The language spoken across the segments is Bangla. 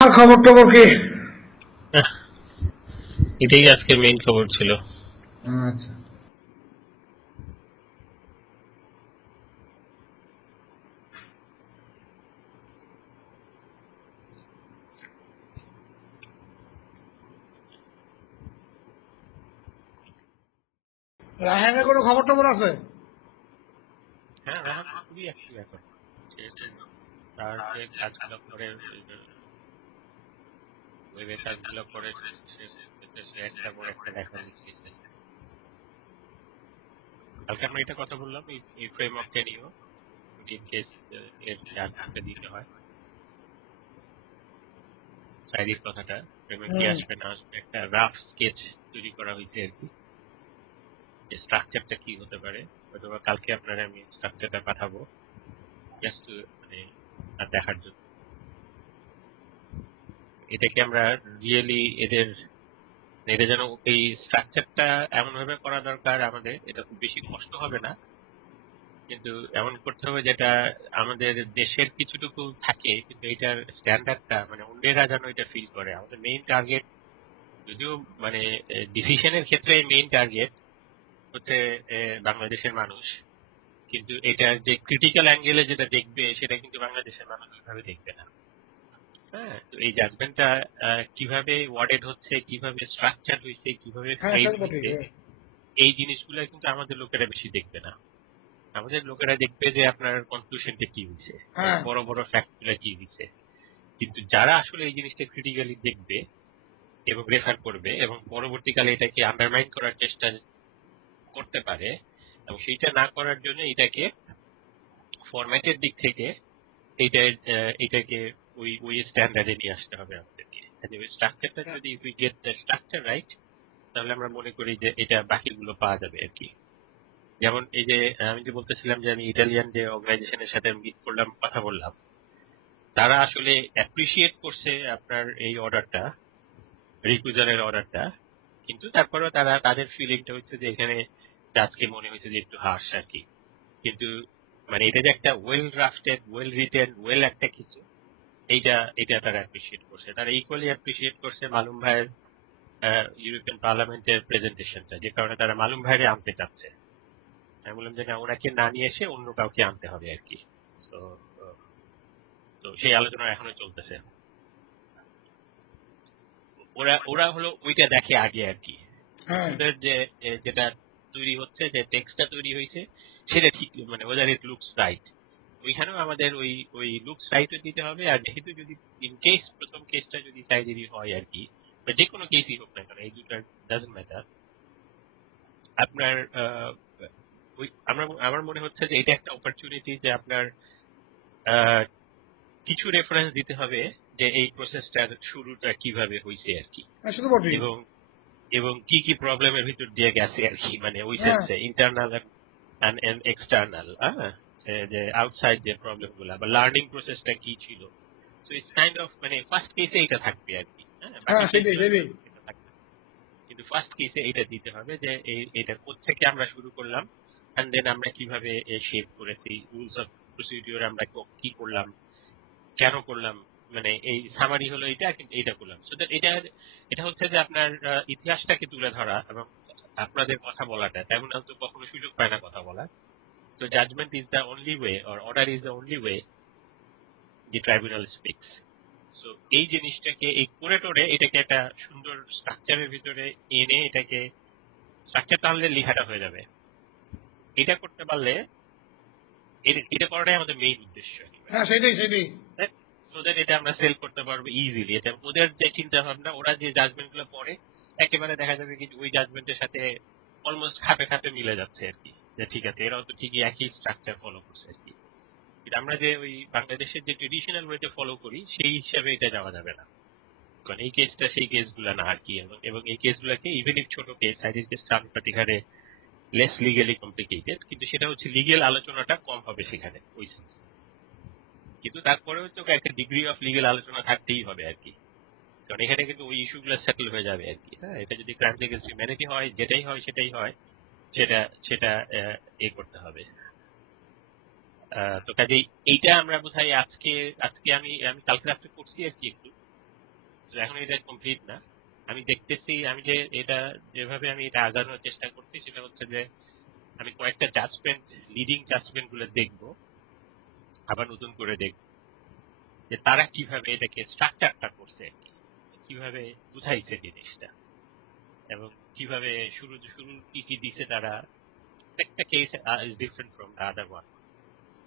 আর খবর টবর কি? এটাই আজকে মেইন খবর ছিল। আচ্ছা, রায়হানের কোনো খবর টবর আছে? হ্যাঁ, রাহাত খুবই অ্যাক্টিভ এখন। সে তার যে কাজগুলো করে, ওয়েবের কাজগুলো করে, সে একটা পর একটা দেখা দিচ্ছে। কালকে আমরা এটা কথা বললাম এই ফ্রেমওয়ার্কটা নিয়েও, ইন কেস এর চার্জটা দিতে হয়। সাইডির কথাটা ফ্রেমওয়ার্ক কি আসবে না আসবে একটা রাফ স্কেচ তৈরি করা হয়েছে আর কি, যে স্ট্রাকচারটা কি হতে পারে। হয়তো কালকে আপনারা আমি স্ট্রাকচারটা পাঠাবো জাস্ট মানে দেখার জন্য। এটাকে আমরা রিয়েলি এটা যেন এই স্ট্রাকচারটা এমন ভাবে করা দরকার আমাদের, এটা খুব বেশি কষ্ট হবে না, কিন্তু এমন করতে হবে যেটা আমাদের দেশের কিছুটুকু থাকে, কিন্তু এটার স্ট্যান্ডার্ডটা মানে অন্যেরা যেন এটা ফিল করে। আমাদের মেইন টার্গেট যদিও মানে ডিসিশনের ক্ষেত্রে মেইন টার্গেট হচ্ছে বাংলাদেশের মানুষ, কিন্তু এটার যে ক্রিটিক্যাল অ্যাঙ্গেলে যেটা দেখবে সেটা কিন্তু বাংলাদেশের মানুষ ওইভাবে দেখবে না। হ্যাঁ, তো এই জাজমেন্টটা কিভাবে ওয়ার্ডেড হচ্ছে, কিভাবে স্ট্রাকচার হয়েছে, কিভাবে হ্যাঁ, ফ্রেম সেটা তো ঠিক। হয়েছে, এই জিনিসগুলো কিন্তু আমাদের লোকেরা বেশি দেখবে না। আমাদের লোকেরা দেখবে যে আপনার কনক্লুশনটা কি হয়েছে, হ্যাঁ, বড় বড় ফ্যাক্ট গুলা কি হয়েছে। কিন্তু যারা আসলে এই জিনিসটা ক্রিটিক্যালি দেখবে এবং রেফার করবে এবং পরবর্তীকালে এটাকে আন্ডারমাইন করার চেষ্টা করতে পারে, এবং সেইটা না করার জন্য এটাকে ফরম্যাটের দিক থেকে এইটা এটাকে ওই ওই স্ট্যান্ডার্ডে নিয়ে আসতে হবে আমাদেরকে। ওই স্ট্রাকচারটা যদি we get the structure right, তাহলে আমরা মনে করি যে এটা বাকিগুলো পাওয়া যাবে আর কি। যেমন এই যে আমি যে বলতেছিলাম যে আমি ইটালিয়ান যে অর্গানাইজেশনের সাথে মিট করলাম, কথা বললাম, তারা আসলে অ্যাপ্রিসিয়েট করছে আপনার এই অর্ডারটা, রিকুইজারের অর্ডারটা, কিন্তু তারপরেও তারা তাদের ফিলিংটা হচ্ছে যে এখানে আজকে মনে হয়েছে যে একটু হার্শ আর কি। কিন্তু মানে এটা যে একটা well drafted, well written, well একটা কিছু, এইটা এটা তারা অ্যাপ্রিসিয়েট করছে। তারা ইকুয়ালি অ্যাপ্রিসিয়েট করছে মালুম ভাইয়ের ইউরোপিয়ান পার্লামেন্টের প্রেজেন্টেশনটা, যে কারণে তারা মালুম ভাইরে আনতে চাচ্ছে। আমি বললাম যে না, ওনাকে না নিয়ে এসে অন্য কাউকে আনতে হবে আর কি। তো তো সেই আলোচনা এখনো চলতেছে। ওরা ওরা হলো ওইটা দেখে আগে আর কি, হ্যাঁ, ওদের যে যেটা তৈরি হচ্ছে, যে টেক্সটটা তৈরি হয়েছে সেটা ঠিক, মানে ওদের ইট লুকস রাইট। ওইখানেও আমাদের ওই ওই লুকস রাইটও দিতে হবে। আর যেহেতু যদি ইন কেস প্রথম কেসটা যদি সাইজেরই হয় আর কি, বা যে কোনো কেসই হোক না কেন, এই দুটা ডাজন্ট ম্যাটার। আপনার ওই আমার মনে হচ্ছে যে এটা একটা অপরচুনিটি যে আপনার আহ, কিছু রেফারেন্স দিতে হবে যে এই প্রসেসটার শুরুটা কিভাবে হয়েছে আর কি, হ্যাঁ, সে তো বটেই। এবং এবং কি কি প্রবলেমের ভিতর দিয়ে গেছে আর কি, মানে ওই হ্যাঁ, সেন্সে ইন্টারনাল এন্ড এক্সটার্নাল, যে আউটসাইড যে প্রবলেম গুলা বা লার্নিং প্রসেসটা কি ছিল। সো ইটস কাইন্ড অফ মানে ফার্স্ট কেসে এটা থাকবে আর কি। হ্যাঁ, বাকি হ্যাঁ, সেটাই কেসগুলোতে সেটাই। এটা থাকবে, কিন্তু ফার্স্ট কেসে এটা দিতে হবে যে এটা কোত্থেকে আমরা শুরু করলাম, এন্ড দেন আমরা কিভাবে শেপ করেছি, রুলস অফ প্রসিডিওর আমরা কি করলাম, কেন করলাম, মানে এই সামারি হলো এটা, কিন্তু এটা করলাম। সো দ্যাট এটা এটা হচ্ছে যে আপনার ইতিহাসটাকে তুলে ধরা এবং আপনাদের কথা বলাটা, তেমন তো কখনো সুযোগ পায় না কথা বলার। তো judgment is the only way, or order is the only way the tribunal speaks. So এই জিনিসটাকে এই করে টোরে এটাকে একটা সুন্দর স্ট্রাকচারের ভিতরে এনে, এটাকে স্ট্রাকচার টানলে লেখাটা হয়ে যাবে। এটা করতে পারলে, এটা করাটাই আমাদের মেইন উদ্দেশ্য হ্যাঁ, একেবারে। সেটাই সেটাই। সো দ্যাট এটা আমরা সেল করতে পারবো ইজিলি। এটা ওদের যে চিন্তা ভাবনা, ওরা যে জাজমেন্ট গুলো পড়ে, একেবারে দেখা যাবে কি ওই জাজমেন্টের সাথে অলমোস্ট খাপে খাপে মিলে যাচ্ছে আর কি, যে ঠিক আছে এরাও তো ঠিকই একই স্ট্রাকচার ফলো করছে আর কি। কিন্তু আমরা যে ওই বাংলাদেশের যে ট্রেডিশনাল ওয়েতে ফলো করি সেই হিসাবে এটা যাওয়া যাবে না, কারণ এই কেসটা সেই কেসগুলো না আর কি। এবং এই কেসগুলোকে ইভেন ইফ ছোট কেস, সাইডের কেস পাতিঘাটে লেস লিগেলি কমপ্লিকেটেড, কিন্তু সেটা হচ্ছে লিগেল আলোচনাটা কম হবে সেখানে ওই সেন্স। কিন্তু তারপরেও তো একটা ডিগ্রি অফ লিগেল আলোচনা থাকতেই হবে আর কি, কারণ এখানে কিন্তু ওই ইস্যুগুলো সেটেল হয়ে যাবে আর কি। হ্যাঁ, এটা যদি ক্রাইমস এগেইনস্ট হিউম্যানিটি হয়, যেটাই হয় সেটাই হয়, সেটা সেটা করতে হবে। তো কাজেই এইটা আমরা বোধহয় আজকে আজকে আমি আমি কালকে রাত্রে করছি আর কি একটু। তো এখন এটা কমপ্লিট না। আমি দেখতেছি আমি যে এটা যেভাবে আমি এটা আগানোর চেষ্টা করছি সেটা হচ্ছে যে আমি কয়েকটা জাজমেন্ট, লিডিং জাজমেন্ট গুলো দেখবো, আবার নতুন করে দেখবো যে তারা কিভাবে এটাকে স্ট্রাকচারটা করছে আর কি, কিভাবে বুঝাইছে জিনিসটা, এবং কিভাবে শুরু শুরু কি কি দিছে তারা। একটা case is different from the other one,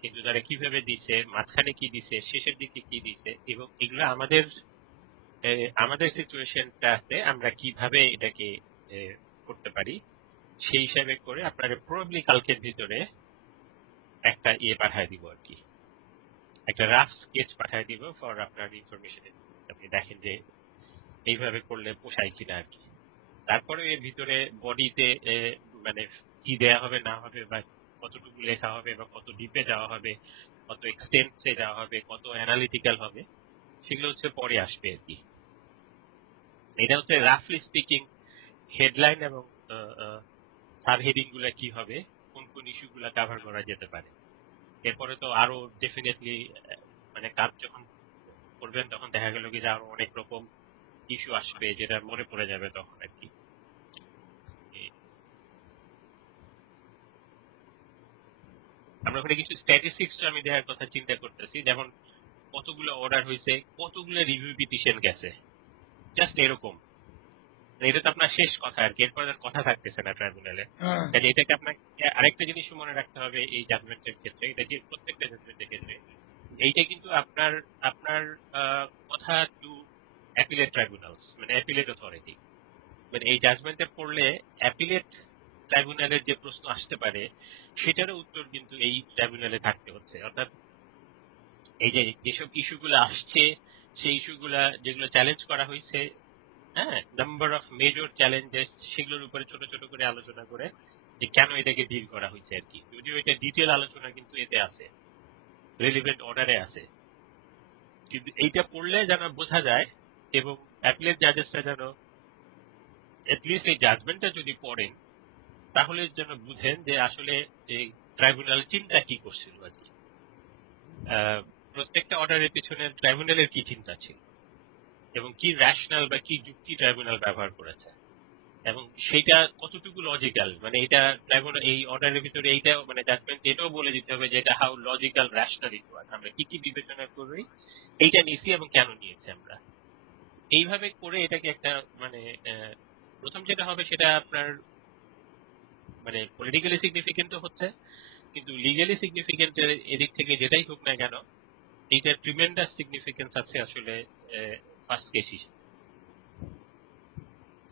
কিন্তু তারা কিভাবে দিছে, মাঝখানে কি দিছে, শেষের দিকে কি দিছে, এবং এগুলো আমাদের সিচুয়েশনটাতে আমরা কিভাবে এটাকে এ, করতে পারি সেই হিসাবে করে আপনারা প্রবাবলি কালকের ভিতরে একটা পাঠায় দিব আর কি, একটা রাফ স্কেচ পাঠায় দিব ফর আপনার ইনফরমেশন। আপনি দেখেন যে এইভাবে করলে পোষায় কিনা আর কি। তারপরে এর ভিতরে বডিতে মানে কি দেয়া হবে না হবে, বা কতটুকু লেখা হবে, বা কত ডিপে যাওয়া হবে, কত এক্সটেন্সে যাওয়া হবে, কত অ্যানালিটিক্যাল হবে, সেগুলো হচ্ছে পরে আসবে আর কি। এটা হচ্ছে রাফলি স্পিকিং হেডলাইন এবং সাব হেডিং গুলা কি হবে, কোন কোন ইস্যু গুলা কভার করা যেতে পারে। এরপরে তো আরো ডেফিনেটলি মানে কাজ যখন করবেন তখন দেখা গেল কি যে আরো অনেক রকম ইস্যু আসবে যেটা মনে পড়ে যাবে তখন আর কি। আমরা ওখানে কিছু স্ট্যাটিস্টিক্স আমি দেওয়ার কথা চিন্তা করতেছি, যেমন কতগুলো অর্ডার হয়েছে, কতগুলো রিভিউ পিটিশন গেছে, জাস্ট এরকম। এটা তো আপনার শেষ কথা আর কি, এরপর আর কথা থাকতেছে না ট্রাইব্যুনালে। হ্যাঁ। কাজে এটাকে আপনাকে আরেকটা জিনিস মনে রাখতে হবে এই জাজমেন্টের ক্ষেত্রে, এটা যে প্রত্যেকটা জাজমেন্টের ক্ষেত্রে এইটা কিন্তু আপনার আপনার কথা টু অ্যাপিলেট ট্রাইব্যুনালস, মানে অ্যাপিলেট অথরিটি। মানে এই জাজমেন্টে পড়লে অ্যাপিলেট ট্রাইব্যুনালের যে প্রশ্ন আসতে পারে সেটারও উত্তর কিন্তু এই ট্রাইব্যুনালে থাকতে হচ্ছে। অর্থাৎ এই যে যেসব ইস্যুগুলো আসছে সেই ইস্যুগুলা যেগুলো চ্যালেঞ্জ করা হয়েছে, হ্যাঁ, নাম্বার অফ মেজর চ্যালেঞ্জেস, সেগুলোর উপরে ছোট ছোট করে আলোচনা করে যে কেন এটাকে ডিল করা হয়েছে আর কি। যদিও এটা ডিটেল আলোচনা কিন্তু এতে আছে, রেলিভেন্ট অর্ডারে আছে, কিন্তু এইটা পড়লে যেন বোঝা যায়, এবং অ্যাপিলেট জাজেসরা যেন এটলিস্ট এই জাজমেন্টটা যদি পড়েন তাহলে যেন বুঝেন যে আসলে এই ট্রাইব্যুনাল চিন্তা কি করছিল আর কি। প্রত্যেকটা অর্ডারের পিছনে ট্রাইব্যুনালের কি চিন্তা ছিল, এবং কি রেশনাল বা কি যুক্তি ট্রাইব্যুনাল ব্যবহার করেছে, এবং সেইটা কতটুকু লজিক্যাল। মানে এটা ট্রাইব্যুনাল এই অর্ডারের ভিতরে এইটা মানে জাজমেন্ট এটাও বলে দিতে হবে যে এটা হাউ লজিক্যাল রেশনাল ইট ওয়াজ, আমরা কি কি বিবেচনা করি এইটা নিয়েছি এবং কেন নিয়েছি আমরা। এইভাবে করে এটাকে একটা মানে প্রথম যেটা হবে সেটা আপনার মানে পলিটিক্যালি সিগনিফিকেন্ট হচ্ছে, কিন্তু লিগালি সিগনিফিকেন্ট এদিক থেকে যেটাই হোক না কেন এইটার ট্রিমেন্ডাস সিগনিফিকেন্স আছে আসলে ফার্স্ট কেস হিসেবে।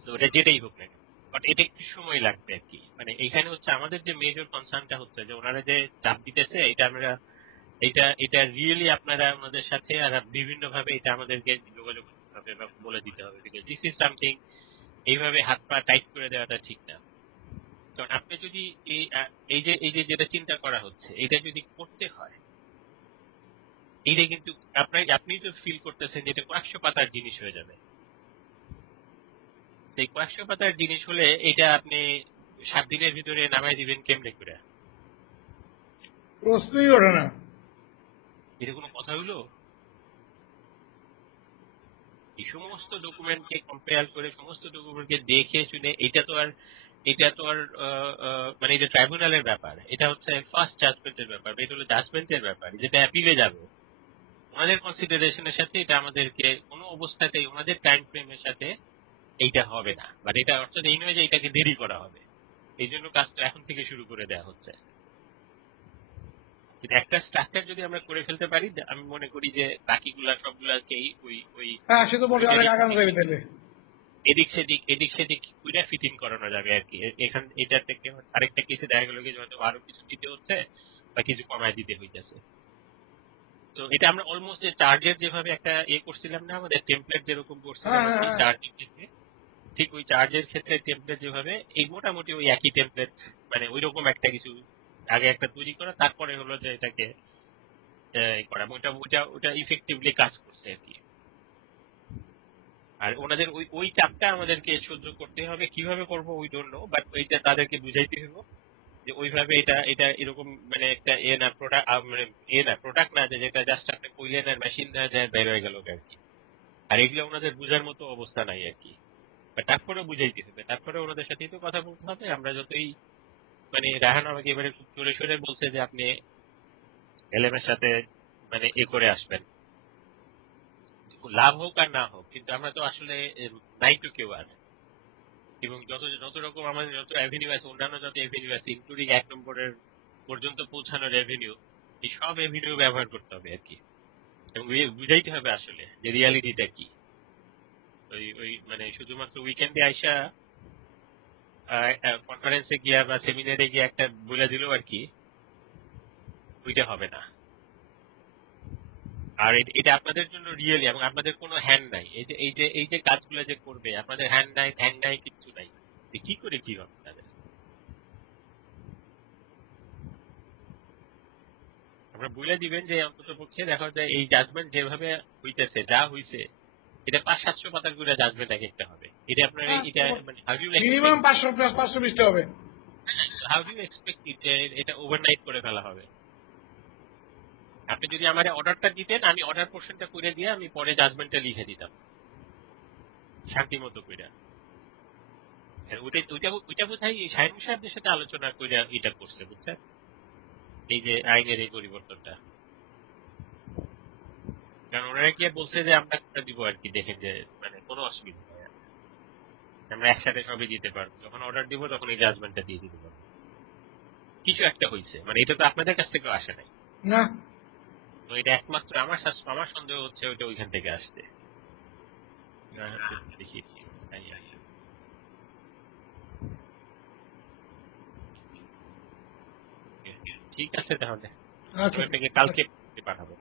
তো এটা যেটাই হোক না কেন, বাট এটা একটু সময় লাগবে আর কি। মানে এইখানে হচ্ছে আমাদের যে মেজর কনসার্নটা হচ্ছে যে ওনারা যে চাপ দিতেছে এটা আমরা এটা এটা রিয়েলি আপনারা ওনাদের সাথে আর বিভিন্ন ভাবে এটা আমাদেরকে যোগাযোগ করতে হবে বা বলে দিতে হবে, বিকজ দিস ইজ সামথিং এইভাবে হাত পা টাইট করে দেওয়াটা ঠিক না। কারণ আপনি যদি এই যে যেটা চিন্তা করা হচ্ছে এটা যদি করতে হয়, এইটা কিন্তু আপনি তো ফিল করতেছেন যে এটা কয়েকশো পাতার জিনিস হয়ে যাবে। এই কয়েকশো পাতার জিনিস হলে এটা আপনি 7 দিনের ভিতরে নামাই দিবেন কেমনে করে? প্রশ্নই ওঠে না। এটা কোনো কথা হইলো? এই সমস্ত ডকুমেন্টকে কম্পেয়ার করে সমস্ত ডকুমেন্টকে দেখে শুনে এটা তো আর মানে এটা ট্রাইব্যুনালের ব্যাপার, এটা হচ্ছে ফার্স্ট জাজমেন্টের ব্যাপার, এটা হলো জাজমেন্টের ব্যাপার, যেটা অ্যাপিলে যাবে ওনাদের কনসিডারেশনের সাথে। এটা আমাদেরকে কোনো অবস্থাতেই ওনাদের টাইম ফ্রেমের সাথে এইটা হবে না, বাট এটা অর্থাৎ এই নয় যে এটাকে দেরি করা হবে। এই জন্য কাজটা এখন থেকে শুরু করে দেওয়া হচ্ছে। কিন্তু একটা স্ট্রাকচার যদি আমরা করে ফেলতে পারি, আমি মনে করি যে বাকিগুলা সবগুলাকেই ওই ওই হ্যাঁ, সে তো বলছে অনেক এদিক আগানো যাবে তাহলে। এদিক সেদিক কুইরা ফিটিং করানো যাবে আর কি। এখান এটা থেকে আরেকটা কেসে দেখা গেল কি হয়তো আরো কিছু দিতে হচ্ছে বা কিছু কমায় দিতে হইতেছে। তো এটা আমরা অলমোস্ট চার্জের যেভাবে একটা করছিলাম না, আমাদের টেমপ্লেট যেরকম করছিলাম হ্যাঁ, আর হ্যাঁ, কি হ্যাঁ। চার্জের ক্ষেত্রে, ঠিক ওই চার্জের ক্ষেত্রে টেমপ্লেট যেভাবে এই মোটামুটি ওই একই টেমপ্লেট, মানে ওই রকম একটা কিছু আগে একটা তৈরি করা, তারপরে হলো যে এটাকে করা। ওটা ওটা ওটা ইফেক্টিভলি কাজ করছে আর কি। আর ওনাদের ওই ওই চাপটা আমাদেরকে সহ্য করতে হবে, কিভাবে করব উই ডোন্ট নো, বাট ওইটা তাদেরকে বুঝাইতে হবে যে ওইভাবে এটা এটা এরকম মানে একটা না প্রোডাক্ট, মানে না প্রোডাক্ট না, যে যেটা জাস্ট আপনি কইলেন আর মেশিন যায় বের হয়ে গেল আর কি। আর এগুলো ওনাদের বোঝার মতো অবস্থা নাই আর কি। তারপরে বুঝাইতে হবে, তারপরে ওনাদের সাথেই তো কথা বলতে হবে। আমরা যতই মানে রায়হান আমাকে এবারে খুব জোরে সোরে বলছে যে আপনি এলএম এর সাথে মানে এ করে আসবেন, লাভ হোক আর না হোক, কিন্তু আমরা তো আসলে নাই তো কেউ আর। এবং যত যত রকম আমাদের যত অ্যাভিনিউ আছে, অন্যান্য যত অ্যাভিনিউ আছে ইনক্লুডিং 1 নম্বরের পর্যন্ত পৌঁছানোর অ্যাভিনিউ, এই সব অ্যাভিনিউ ব্যবহার করতে হবে আর কি। এবং বুঝাইতে হবে আসলে যে রিয়ালিটিটা কি। ওই ওই মানে শুধুমাত্র উইকেন্ডে আইসা কনফারেন্সে গিয়া বা সেমিনারে গিয়ে একটা বলে দিল আর কি, ওইটা হবে না। আর এটা আপনাদের জন্য রিয়েলি, এবং আপনাদের কোনো হ্যান্ড নাই। এই যে কাজগুলো যে করবে, আপনাদের হ্যান্ড নাই, হ্যান্ড নাই, কিচ্ছু নাই। কি করে কি হবে তাদের? আমরা বলে দিবেন যে অন্তত পক্ষে দেখা যায় এই জাজমেন্ট যেভাবে হইতেছে, যা হইছে, এটা 500-700 পাতার করে জাজমেন্ট এক একটা হবে। এটা আপনার এটা মানে হাউ ইউ মিনিমাম এক্সপেক্ট, 500 520 হবে। হাউ ইউ এক্সপেক্ট এটা ওভারনাইট করে ফেলা হবে? আপনি যদি আমার অর্ডারটা দিতেন, আমি অর্ডার পোর্শনটা করে দিয়ে আমি পরে জাজমেন্টটা লিখে দিতাম শান্তি মতো করে। ওইটা ওইটা ওইটা বোধহয় শাহিন সাহেবদের সাথে আলোচনা করে এটা করছে, বুঝছেন? এই যে আইনের এই পরিবর্তনটা, কারণ ওনারা গিয়ে বলছে যে আমরা করে দিব আর কি, দেখেন যে মানে কোনো অসুবিধা নেই, আমরা একসাথে সবই দিতে পারবো, যখন অর্ডার দিব তখন এই জাজমেন্টটা দিয়ে দিতে পারবো। কিছু একটা হয়েছে, মানে এটা তো আপনাদের কাছ থেকেও আসে নাই। না, তো এটা একমাত্র আমার সন্দেহ হচ্ছে ওইটা ওইখান থেকে আসছে। দেখিয়েছি। তাই আর কি। ঠিক আছে তাহলে, আচ্ছা, আমি আপনাকে ঠিক কালকে আছে। পাঠাবো।